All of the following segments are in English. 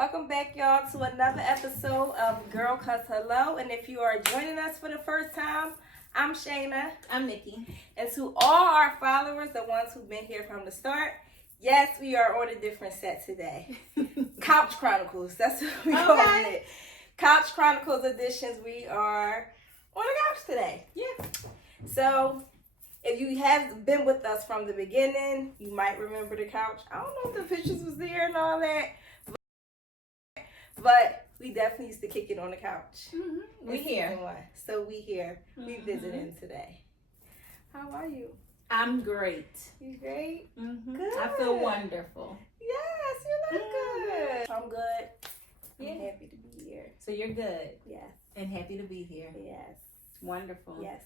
Welcome back, y'all, to another episode of Girl Cuss Hello. And if you are joining us for the first time, I'm Shana. I'm Nikki. And to all our followers, the ones who've been here from the start, yes, we are on a different set today. Couch Chronicles, that's what we call it. Couch Chronicles editions, we are on the couch today. Yeah. So, if you have been with us from the beginning, you might remember the couch. I don't know if the pictures was there and all that. But we definitely used to kick it on the couch. Mm-hmm. We here. So we here. We visiting today. How are you? I'm great. You great? Mm-hmm. Good. I feel wonderful. Yes, you look good. I'm good. Yeah. I'm happy to be here. So you're good. Yes. And happy to be here. Yes. Wonderful. Yes.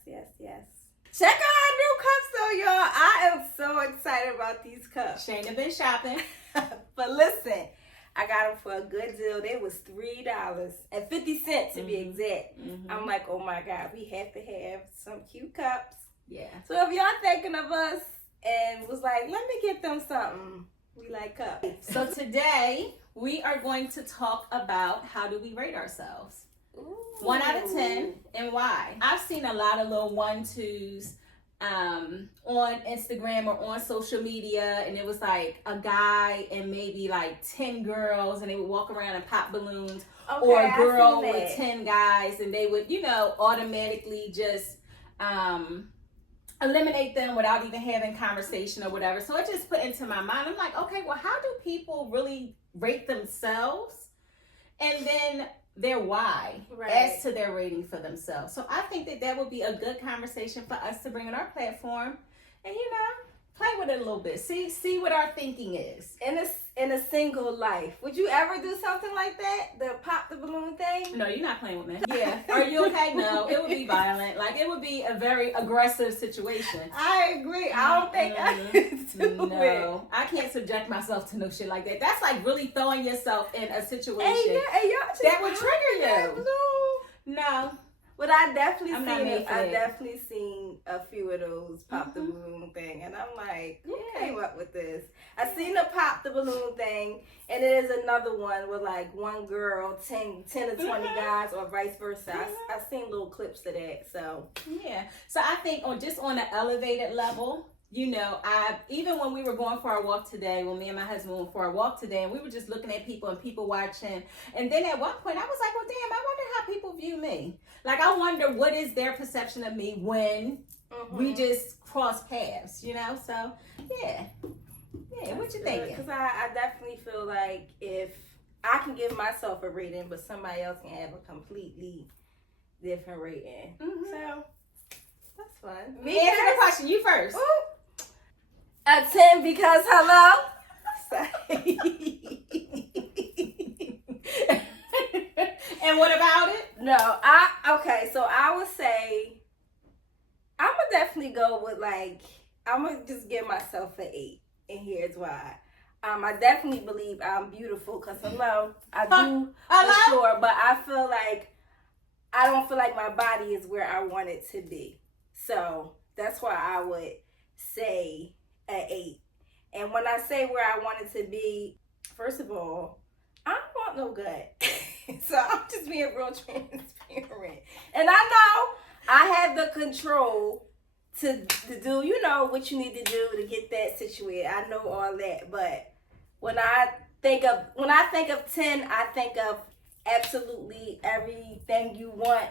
Check out our new cups though, y'all. I am so excited about these cups. Shana been shopping. But listen, I got them for a good deal. They was $3.50 to be exact. Mm-hmm. I'm like, oh my God, we have to have some cute cups. Yeah. So if y'all thinking of us and was like, let me get them something, we like cups. So today we are going to talk about how do we rate ourselves. Ooh. 1 out of 10 and why. I've seen a lot of little 1-2s on Instagram or on social media, and it was like a guy and maybe like 10 girls, and they would walk around and pop balloons, Okay, or a girl with 10 guys, and they would, automatically just eliminate them without even having conversation or whatever. So it just put into my mind, I'm like, okay, well, how do people really rate themselves? And then their why as to their rating for themselves. So I think that would be a good conversation for us to bring on our platform and, play with it a little bit. See what our thinking is. In a single life, would you ever do something like that? The pop the balloon thing? No, you're not playing with me. Yeah. Are you okay? No, it would be violent. Like, it would be a very aggressive situation. I agree. I don't think I could do it. No, I can't subject myself to no shit like that. That's like really throwing yourself in a situation that would trigger you. No. But I definitely I definitely seen a few of those pop the balloon thing, and I'm like, who came up with this? I seen the pop the balloon thing, and it is another one with like one girl, 10 to 20 guys, or vice versa. I've seen little clips of that. So So I think on an elevated level, even when we were going for our walk today, when me and my husband went for our walk today, and we were just looking at people and people watching, and then at one point I was like, well, damn, I wonder how people view me. Like, I wonder what is their perception of me when we just cross paths, So, yeah, what you think? Because I definitely feel like if I can give myself a rating, but somebody else can have a completely different rating. So, that's fun. Me answer the question. You first. Ooh. A 10 because hello. And what about it? No, so I would say I'm gonna definitely go with I'm gonna just give myself an 8, and here's why. I definitely believe I'm beautiful because I do for sure, but I don't feel like my body is where I want it to be. So that's why I would say an 8. And when I say where I want it to be, first of all, I don't want no gut. So I'm just being real transparent. And I know I have the control to do, what you need to do to get that situated. I know all that. But when I think of 10, I think of absolutely everything you want,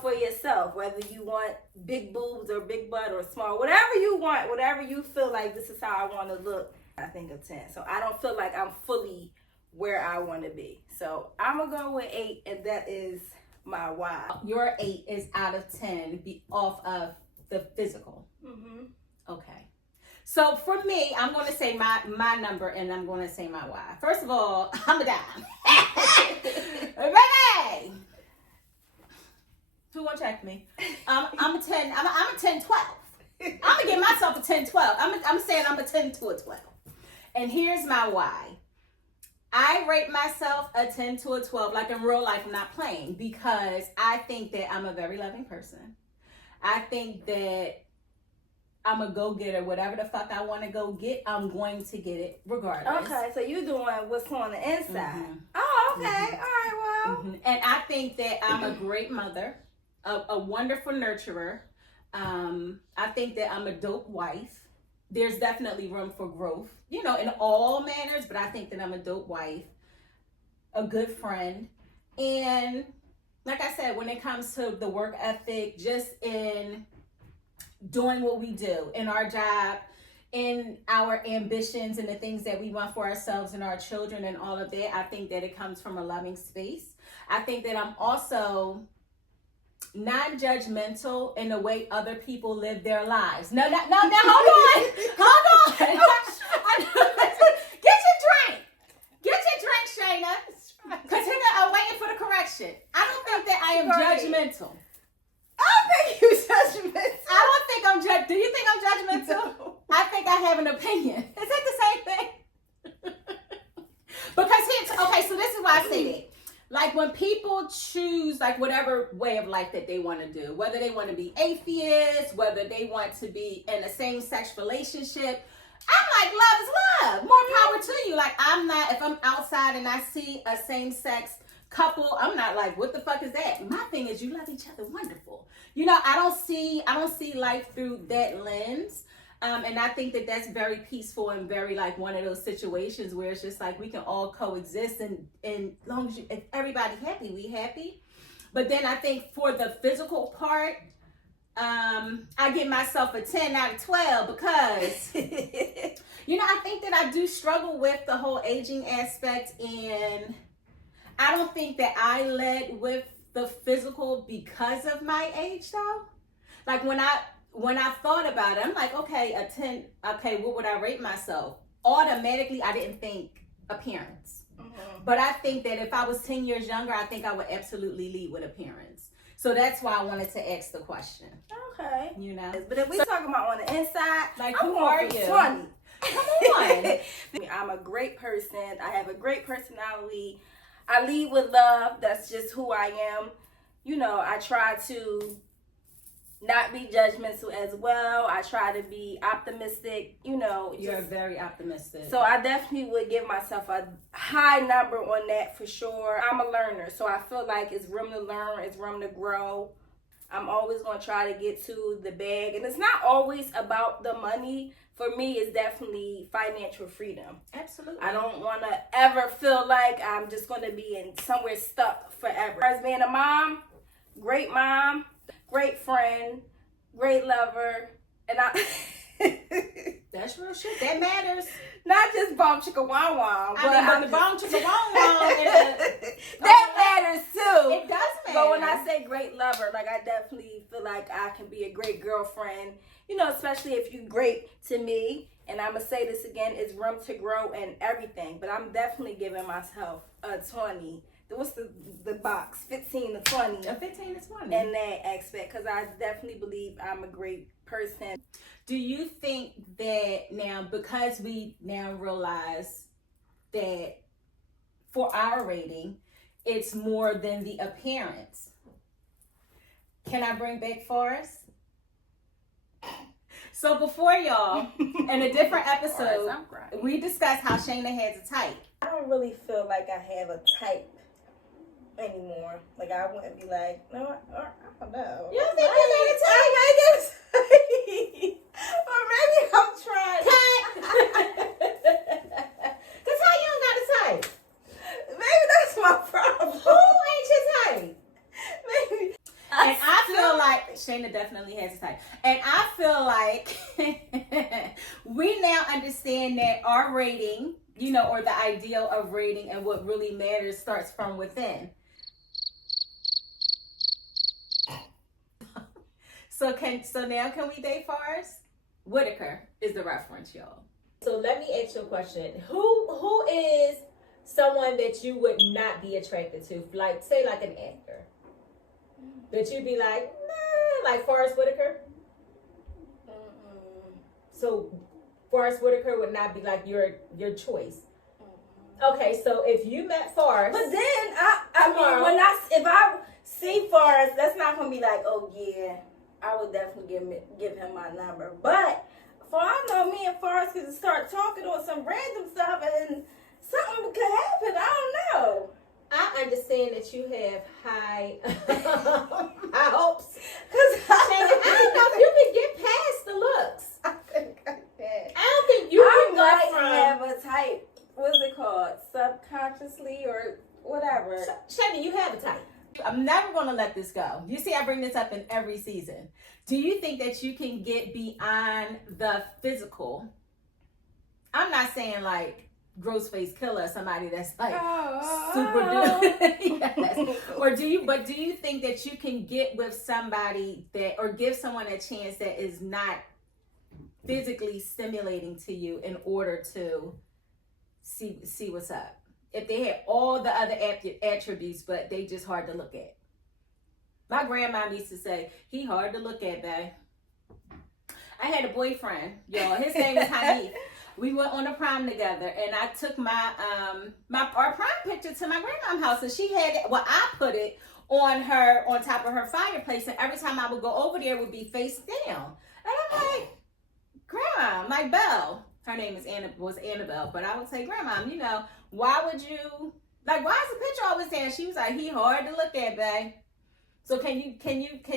for yourself, whether you want big boobs or big butt or small, whatever you want, whatever you feel like this is how I want to look, I think of 10. So I don't feel like I'm fully where I want to be. So I'm going to go with 8, and that is my why. Your 8 is out of 10 off of the physical. Okay. So for me, I'm going to say my number, and I'm going to say my why. First of all, I'm a dime. Baby! Who gonna check me? I'm a 10. I'm a 10-12. I'm gonna give myself a 10-12. I'm saying I'm a 10 to a 12. And here's my why. I rate myself a 10 to a 12, like in real life, I'm not playing, because I think that I'm a very loving person. I think that I'm a go-getter. Whatever the fuck I want to go get, I'm going to get it regardless. Okay, so you doing what's on the inside. Mm-hmm. Oh, okay. Mm-hmm. All right, well. Mm-hmm. And I think that I'm a great mother, a wonderful nurturer. I think that I'm a dope wife. There's definitely room for growth, you know, in all manners, but I think that I'm a dope wife, a good friend. And like I said, when it comes to the work ethic, just in doing what we do in our job, in our ambitions and the things that we want for ourselves and our children and all of that, I think that it comes from a loving space. I think that I'm also non-judgmental in the way other people live their lives. No, hold on. Get your drink, Shana. Because I'm waiting for the correction. I don't think that I am judgmental. I don't think you're judgmental. I don't think I'm judgmental. Do you think I'm judgmental? I think I have an opinion. Is that the same thing? Because okay, so this is why I say that. Like when people choose like whatever way of life that they want to do, whether they want to be atheists, whether they want to be in a same-sex relationship, I'm like, love is love. More power to you. Like I'm not, if I'm outside and I see a same-sex couple, I'm not like, what the fuck is that? My thing is you love each other wonderful. You know, I don't see life through that lens. And I think that that's very peaceful and very like one of those situations where it's just like we can all coexist and long as if everybody happy, we happy. But then I think for the physical part, I give myself a 10 out of 12 because, you know, I think that I do struggle with the whole aging aspect, and I don't think that I led with the physical because of my age though. Like when I thought about it, I'm like, okay, a 10, okay, what would I rate myself? Automatically, I didn't think appearance. Mm-hmm. But I think that if I was 10 years younger, I think I would absolutely lead with appearance. So that's why I wanted to ask the question. Okay. You know? But if we talking about on the inside, like, I'm who are you? 20. Come on. I'm a great person. I have a great personality. I lead with love. That's just who I am. You know, I try to not be judgmental as well. I try to be optimistic, you know. You're very optimistic. So I definitely would give myself a high number on that for sure. I'm a learner, so I feel like it's room to learn, it's room to grow. I'm always going to try to get to the bag. And it's not always about the money. For me, it's definitely financial freedom. Absolutely. I don't want to ever feel like I'm just going to be in somewhere stuck forever. As being a mom, great friend, great lover, and that's real shit. That matters. Not just bomb chicka wah wah, but the bomb chicka wah wah. That matters too. It does matter. But when I say great lover, like I definitely feel like I can be a great girlfriend. You know, especially if you're great to me. And I'm gonna say this again: it's room to grow and everything. But I'm definitely giving myself a 20. What's the box? 15 to 20. A 15 to 20. In that aspect, because I definitely believe I'm a great person. Do you think that now, because we now realize that for our rating, it's more than the appearance? Can I bring back Forrest? So before y'all, in a different episode, we discussed how Shana has a type. I don't really feel like I have a type anymore. Like I wouldn't be like, no, I don't know. You don't think you got a type? I guess. Or maybe I'm trying. Cause how you don't got a type? Maybe that's my problem. Who ain't your type? Maybe. And I feel like Shana definitely has a type. And I feel like we now understand that our rating, you know, or the ideal of rating and what really matters starts from within. So now can we date Forrest? Whitaker is the reference, y'all. So let me ask you a question. Who is someone that you would not be attracted to? Like, say like an actor. That you'd be like, nah, like Forrest Whitaker? So Forrest Whitaker would not be like your choice. Okay, so if you met Forrest, but then I mean, if I see Forrest, that's not gonna be like, oh yeah, I would definitely give him my number. But for all I know, me and Forrest could start talking on some random stuff and something could happen. I don't know. I understand that you have high hopes. Cause I don't know if you can get past the looks. I think I can. I don't think you can I go might from. have a type. What's it called? Subconsciously or whatever. Shana, you have a type. I'm never going to let this go. You see, I bring this up in every season. Do you think that you can get beyond the physical? I'm not saying like gross face killer, somebody that's like super dude. Yes. Or do you think that you can get with somebody that, or give someone a chance that is not physically stimulating to you in order to see what's up? If they had all the other attributes, but they just hard to look at. My grandma used to say, he hard to look at, babe. I had a boyfriend, y'all. His name was Hanif. We went on a prom together, and I took our prom picture to my grandma's house, and she had it. Well, I put it on top of her fireplace, and every time I would go over there, it would be face down. And I'm like, Grandma, my Belle. Her name was Annabelle, but I would say, Grandma, you know, why would you like? Why is the picture always there? She was like, he hard to look at, babe. So can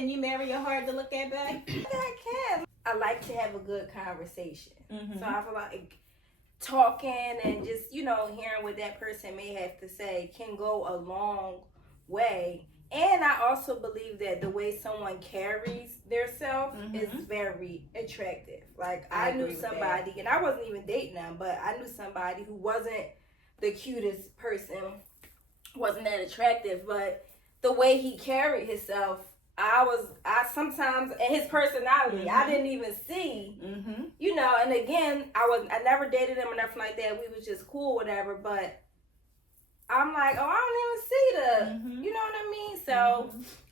you marry a hard to look at, babe? I can. I like to have a good conversation. Mm-hmm. So I feel like talking and just, you know, hearing what that person may have to say can go a long way. And I also believe that the way someone carries theirself is very attractive. Like I knew somebody, and I wasn't even dating them, but I knew somebody who wasn't the cutest person, wasn't that attractive, but the way he carried himself, I sometimes, and his personality, I didn't even see, you know. And again, I never dated him or nothing like that. We was just cool, whatever. But I'm like, oh, I don't even see you know what I mean? So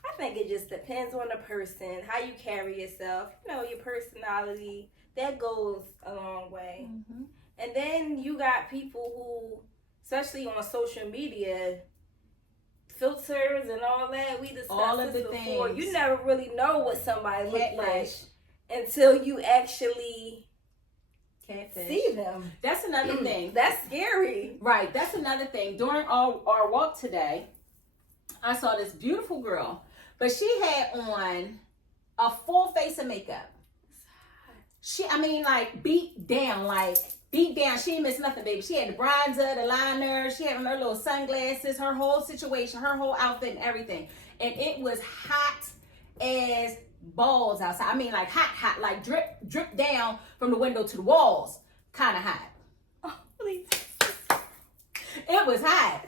I think it just depends on the person, how you carry yourself, you know, your personality. That goes a long way. And then you got people who, especially on social media, filters and all that, we discussed all of this the before. things. You never really know what somebody looks like Catfish. until you actually Catfish. see them. That's another thing. That's scary. Right, that's another thing. During our walk today, I saw this beautiful girl, but she had on a full face of makeup. Beat down. She didn't miss nothing, baby. She had the bronzer, the liner, she had on her little sunglasses, her whole situation, her whole outfit and everything. And it was hot as balls outside. I mean, like hot, like drip down from the window to the walls. Kind of hot. Oh, please. It was hot.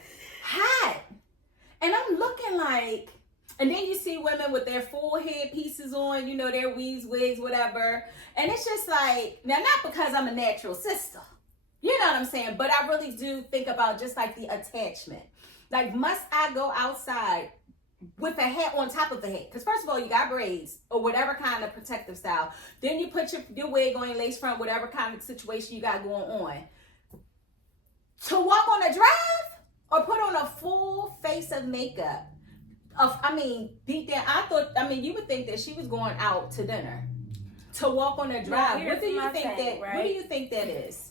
And I'm looking like, and then you see women with their full head pieces on, you know, their weaves, wigs, whatever. And it's just like, now not because I'm a natural sister, you know what I'm saying? But I really do think about just like the attachment. Like, must I go outside with a hat on top of the hat? Because first of all, you got braids or whatever kind of protective style. Then you put your wig on, your lace front, whatever kind of situation you got going on. To walk on a drive or put on a full face of makeup. Beat down. You would think that she was going out to dinner. To walk on a drive. Now, What do you think thing, What do you think that is?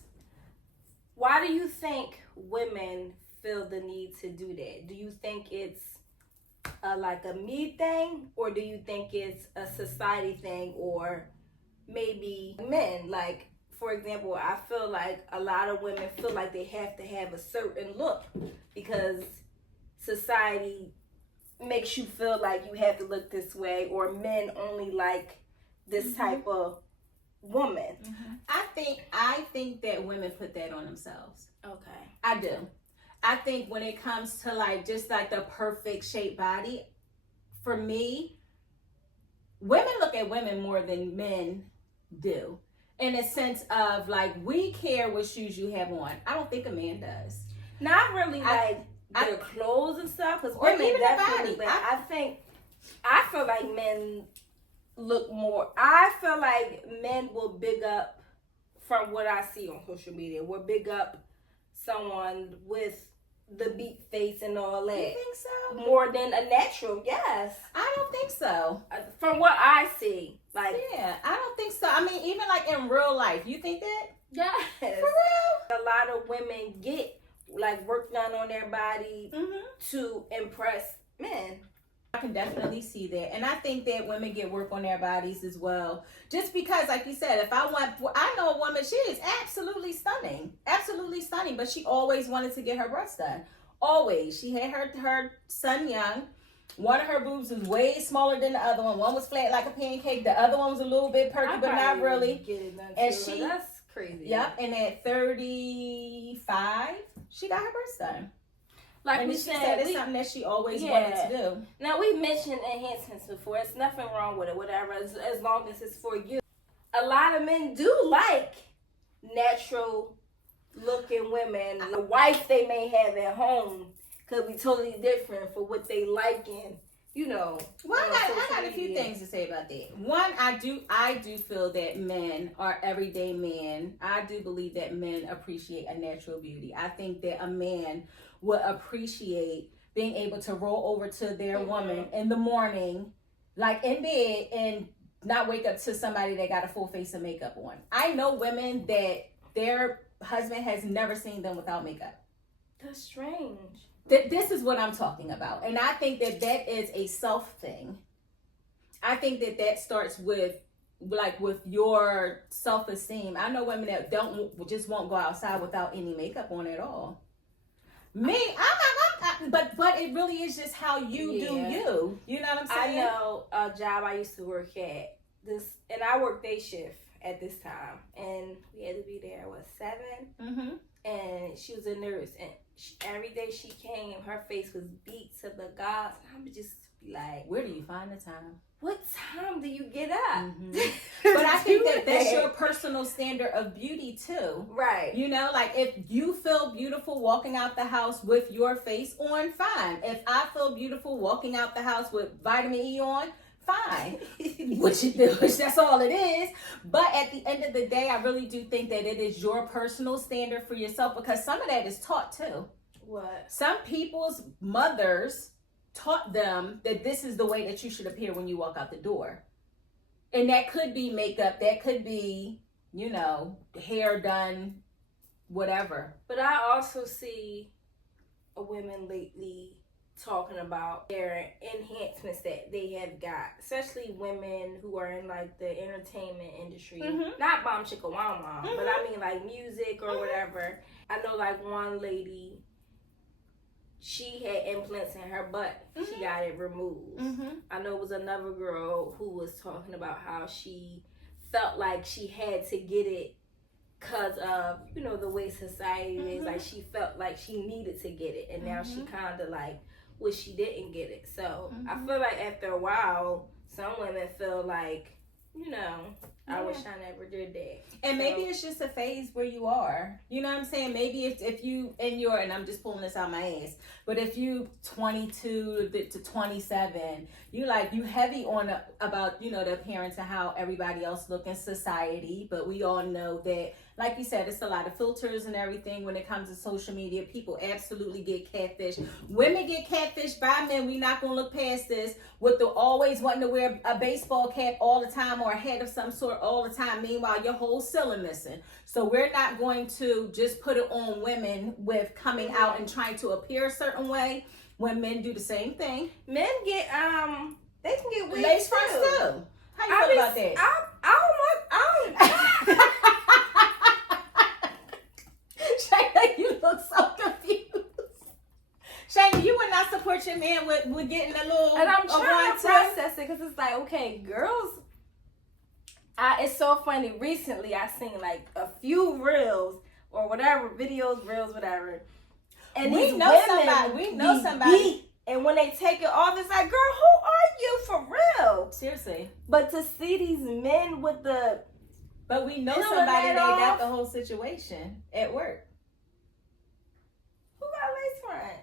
Why do you think women feel the need to do that? Do you think it's like a me thing, or do you think it's a society thing, or maybe men? Like, for example, I feel like a lot of women feel like they have to have a certain look because society makes you feel like you have to look this way, or men only like this type of woman. I think that women put that on themselves. Okay. I do. I think when it comes to like just like the perfect shaped body, for me, women look at women more than men do. In a sense of like, we care what shoes you have on. I don't think a man does. Not really their clothes and stuff, because or women even definitely. the body. I feel like men look more. I feel like men will big up, from what I see on social media, will big up someone with the beat face and all that. You think so? More than a natural, yes. I don't think so. From what I see, like, Yeah, I don't think so. I mean, even like in real life, you think that? yes. For real? A lot of women get like work done on their body to impress men. I can definitely see that. And I think that women get work on their bodies as well. Just because, like you said, I know a woman, she is absolutely stunning, but she always wanted to get her breasts done. Always. She had her son young. One of her boobs was way smaller than the other one. One was flat like a pancake. The other one was a little bit perky, but not really. Get it done And too, that's crazy. Yep. And at 35, she got her breasts done. Like and we she said, said it's something that she always wanted to do. Now, we mentioned enhancements before. It's nothing wrong with it, whatever, as long as it's for you. A lot of men do like natural looking women. The wife they may have at home could be totally different for what they like and, you know. Well, I got a few things to say about that. One, I do feel that men are everyday men. I do believe that men appreciate a natural beauty. I think that a man would appreciate being able to roll over to their woman in the morning, like in bed, and not wake up to somebody that got a full face of makeup on. I know women that their husband has never seen them without makeup. That's strange. This is what I'm talking about. And I think that is a self thing. I think that starts with your self-esteem. I know women that just won't go outside without any makeup on at all. Me, I'm not, but it really is just how you do you. You know what I'm saying? I know a job I used to work at, and I worked day shift at this time, and we had to be there, 7? Mm-hmm. And she was a nurse, and every day she came, her face was beat to the gods. I would just be like, where do you find the time? What time do you get up? Mm-hmm. But I think that's your personal standard of beauty too. Right. You know, like if you feel beautiful walking out the house with your face on, fine. If I feel beautiful walking out the house with vitamin E on, fine. which that's all it is. But at the end of the day, I really do think that it is your personal standard for yourself, because some of that is taught too. What? Some people's mothers taught them that this is the way that you should appear when you walk out the door. And that could be makeup, that could be, hair done, whatever. But I also see women lately talking about their enhancements that they have got, especially women who are in like the entertainment industry. Not bomb chicka wom wom, but I mean like music or whatever. I know like one lady, she had implants in her butt. She got it removed. I know it was another girl who was talking about how she felt like she had to get it because of, the way society is. Like she felt like she needed to get it, and now she kind of like wish she didn't get it. So I feel like after a while, some women feel like, I wish I never did that. And maybe it's just a phase where you are. You know what I'm saying? Maybe if you and I'm just pulling this out my ass, but if you 22 to 27, you heavy on about the appearance and how everybody else look in society. But we all know that, like you said, it's a lot of filters and everything when it comes to social media. People absolutely get catfished. Women get catfished by men. We're not gonna look past this. With the always wanting to wear a baseball cap all the time or a hat of some sort all the time. Meanwhile, your whole ceiling missing. So we're not going to just put it on women with coming out and trying to appear a certain way when men do the same thing. Men get they can get wigs lace fronts too. How you feel about that? I don't. Shana, you look so confused. Shana, you would not support your man with getting a little. And I'm trying to process it because it's like, okay, girls. It's so funny. Recently, I seen like a few reels or whatever, videos, reels, whatever. And we these know women somebody. We know somebody. Beat, and when they take it off, it's like, girl, who are you for real? Seriously. But to see these men with the. But we know somebody that got the whole situation at work. Who got lace front?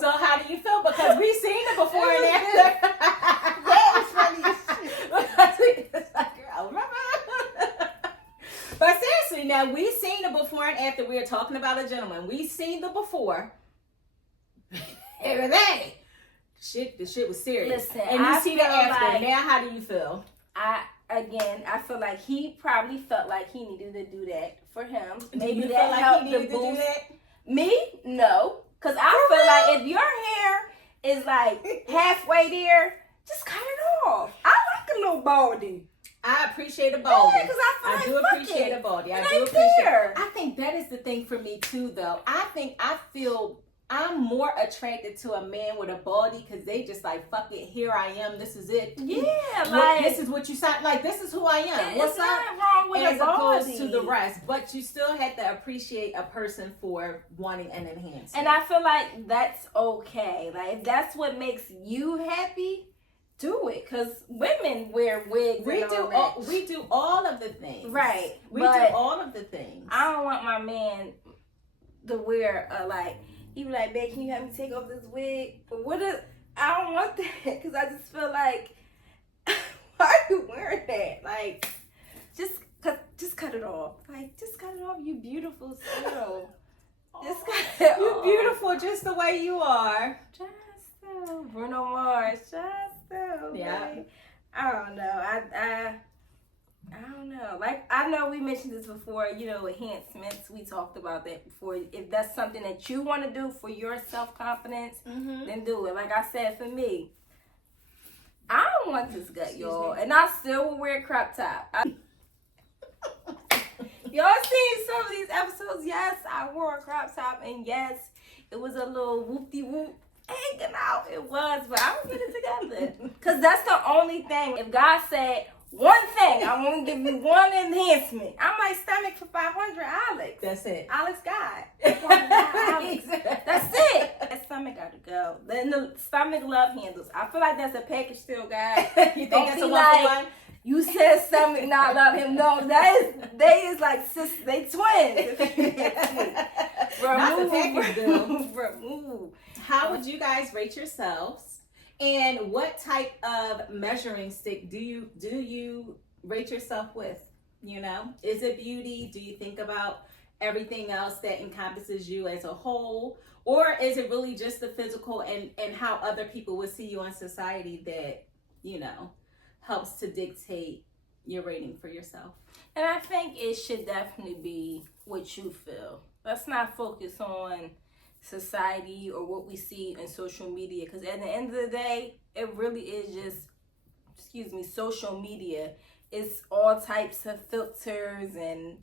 So how do you feel? Because we've seen it before and after. That was funny as shit. It's like, girl, remember? But seriously, now we seen the before and after. We are talking about a gentleman. We seen the before. Everything. The shit was serious. Listen, and you I see the feel after. like- Now, how do you feel? I feel like he probably felt like he needed to do that for him. Do Maybe you that feel like helped he to needed to do boost. that? Me? No. Because I feel like if your hair is like halfway there, just cut it off. I like a little baldy. I appreciate a baldy. Yeah, because I feel I like do fuck appreciate it. a baldy. I It do ain't appreciate. there. I think that is the thing for me too, though. I feel I'm more attracted to a man with a baldy because they just like, fuck it, here I am. This is it. Yeah, This is what you sound like. This is who I am. What's it's up? not wrong with As a baldy. opposed to the rest, but you still have to appreciate a person for wanting an enhancement. And I feel like that's okay. Like if that's what makes you happy, do it. Cause women wear wigs. we and do all that. we do all of the things. Right. We do but all of the things. I don't want my man to wear he be like, babe, can you help me take off this wig? But I don't want that because I just feel like, why are you wearing that? Like, just cut it off. Like, just cut it off. You beautiful still. Just cut it You're off. beautiful just the way you are. Just so. Bruno Mars. Just so. Yeah. Like, I don't know. I don't know. Like, I know we mentioned this before, enhancements. We talked about that before. If that's something that you want to do for your self-confidence, then do it. Like I said, for me, I don't want this gut, y'all. And I still will wear a crop top. Y'all seen some of these episodes? Yes, I wore a crop top. And yes, it was a little whoop-de-whoop hanging out. It was, but I will get it together. Because that's the only thing. If God said, one thing, I want to give you one enhancement. I might stomach for 500, Alex. That's it. Alex God. Alex. That's it. That stomach got to go. Then the stomach love handles. I feel like that's a package still, guys. You think Don't that's be a like, one? you said stomach not love him. No, they is like sisters. They twins. Not the package, though. Remove. How would you guys rate yourselves? And what type of measuring stick do you rate yourself with? Is it beauty? Do you think about everything else that encompasses you as a whole? Or is it really just the physical and how other people would see you in society that, helps to dictate your rating for yourself? And I think it should definitely be what you feel. Let's not focus on society or what we see in social media, because at the end of the day, it really is just social media. It's all types of filters and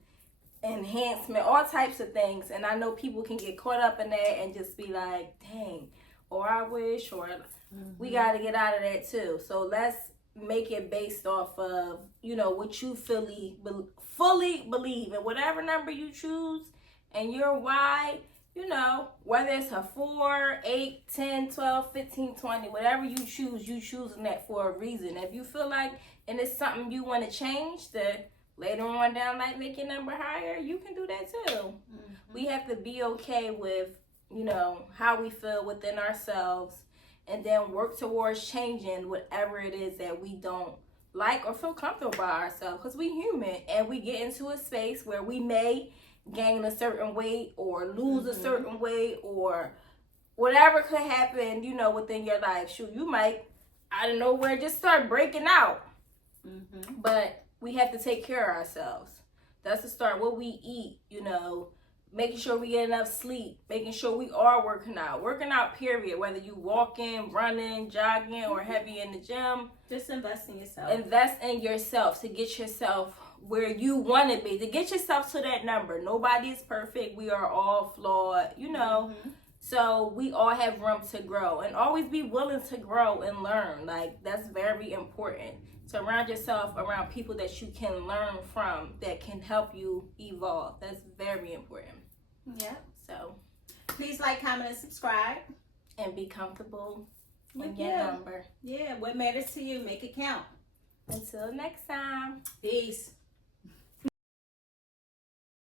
enhancement, all types of things, and I know people can get caught up in that and just be like, dang, or I wish, or we got to get out of that too. So let's make it based off of what you fully believe, and whatever number you choose and your why, whether it's a 4, 8, 10, 12, 15, 20, whatever you choose, you choosing that for a reason. If you feel like, and it's something you want to change to later on down, like make your number higher, you can do that too. We have to be okay with, how we feel within ourselves, and then work towards changing whatever it is that we don't like or feel comfortable by ourselves, because we human and we get into a space where we may gain a certain weight or lose a certain weight, or whatever could happen, within your life. Shoot, you might out of nowhere just start breaking out. But we have to take care of ourselves. That's the start. What we eat, making sure we get enough sleep, making sure we are working out period, whether you walking, running, jogging, or heavy in the gym. Just invest in yourself. Invest in yourself to get yourself where you want to be, to get yourself to that number. Nobody is perfect. We are all flawed, So we all have room to grow, and always be willing to grow and learn. Like, that's very important. Surround yourself around people that you can learn from, that can help you evolve. That's very important. Yeah. So please like, comment, and subscribe. And be comfortable With in your you. number. Yeah, what matters to you, make it count. Until next time. Peace.